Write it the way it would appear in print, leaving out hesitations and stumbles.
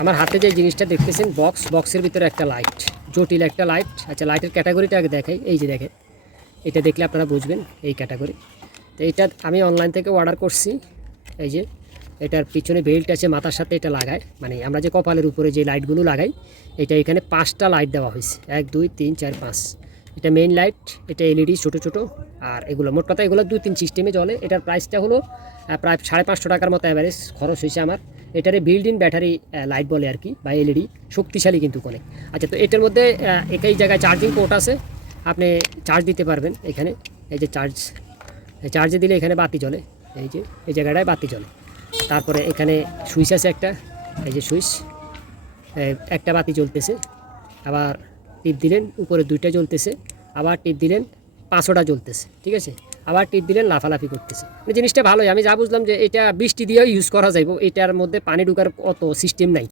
আমার হাতে যে জিনিসটা দেখতেছেন বক্সের ভিতরে একটা লাইট, জটিল একটা লাইট। আচ্ছা, লাইটের ক্যাটাগরিটা আগে দেখাই। এই যে দেখেন, এটা দেখলে আপনারা বুঝবেন এই ক্যাটাগরি। তো এটা আমি অনলাইন থেকে অর্ডার করছি। এই যে এটার পিছনে বেল্ট আছে, মাথার সাথে এটা লাগায়, মানে আমরা যে কপালের উপরে যে লাইটগুলো লাগাই, এটা এখানে 5টা লাইট দেওয়া হয়েছে, 1 2 3 4 5। এটা মেইন লাইট, এটা এলইডি ছোটো ছোটো। আর এগুলো মোট কথা এগুলো 2-3 সিস্টেমে জ্বলে। এটার প্রাইসটা হলো প্রায় 550 টাকার মতো অ্যাভারেজ খরচ হয়েছে আমার। এটারে বিল্ড ইন ব্যাটারি লাইট বলে আর কি, বা এলইডি, শক্তিশালী কিন্তু অনেক। আচ্ছা, তো এটার মধ্যে একই জায়গায় চার্জিং পোর্ট আছে, আপনি চার্জ দিতে পারবেন এখানে। এই যে চার্জে দিলে এখানে বাতি জ্বলে, এই যে এই জায়গাটায় বাতি জ্বলে। তারপরে এখানে সুইচ আছে একটা, এই যে সুইচ, একটা বাতি জ্বলতেছে। আবার টিপ দিলেন উপরে 2টা জ্বলতেছে, আবার টিপ দিলেন 5টা জ্বলতেছে, ঠিক আছে। আবার টিপ দিলেন লাফালাফি করতেছে। জিনিসটা ভালোই। আমি যা বুঝলাম যে এটা বৃষ্টি দিয়েও ইউজ করা যাইব, এটার মধ্যে পানি ঢোকার অত সিস্টেম নাই।